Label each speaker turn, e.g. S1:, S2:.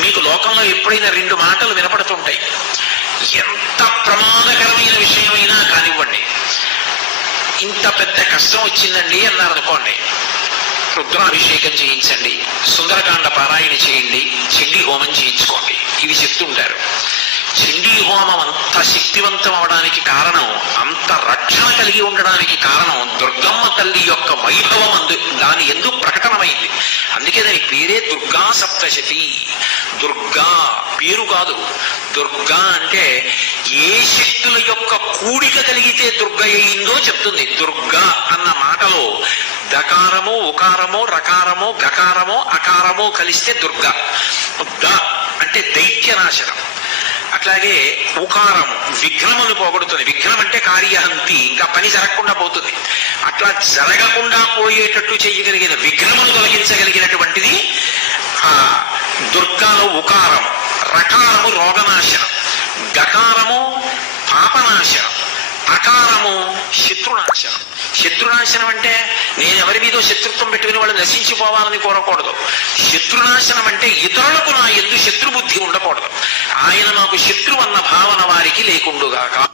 S1: మీకు లోకంలో ఎప్పుడైనా రెండు మాటలు వినపడుతుంటాయి. ఎంత ప్రమాదకరమైన విషయమైనా కానివ్వండి. ఇంత పెద్ద కష్టం వచ్చిందండి అన్నారు అనుకోండి రుద్రాభిషేకం చేయించండి. సుందరకాండ పారాయణ చేయండి. చండీ హోమం చేయించుకోండి. ఇవి చెప్తుంటారు. చండీ హోమం అంత శక్తివంతం అవడానికి కారణం అంత రక్షణ కలిగి ఉండడానికి కారణం దుర్గమ్మ తల్లి యొక్క వైభవం అందు దాని ఎందుకు అందుకే దాని పేరే దుర్గా సప్తశతి. దుర్గా పేరు కాదు. దుర్గా అంటే ఏ శక్తుల యొక్క కూడిక కలిగితే దుర్గ అయిందో చెప్తుంది. దుర్గా అన్న మాటలో దకారము ఉకారము రకారము గకారము అకారము కలిస్తే దుర్గ. ద అంటే దైత్యనాశనం. అట్లాగే ఉకారం విఘ్నమును పోగొడుతుంది. విఘ్నం అంటే కార్యహంతి. ఇంకా పని జరగకుండా పోతుంది. అట్లా జరగకుండా పోయేటట్టు చేయగలిగిన విఘ్నమును దుర్గాలో ఉకారం రకారము రోగనాశనం. గకారము పాపనాశనం. అకారము శత్రునాశనం. శత్రునాశనం అంటే నేను ఎవరి మీదో శత్రుత్వం పెట్టుకుని వాళ్ళు నశించిపోవాలని కోరకూడదు. శత్రునాశనం అంటే ఇతరులకు నా ఎందు శత్రుబుద్ధి ఉండకూడదు. ఆయన నాకు శత్రువు అన్న భావన వారికి లేకుండుగాక.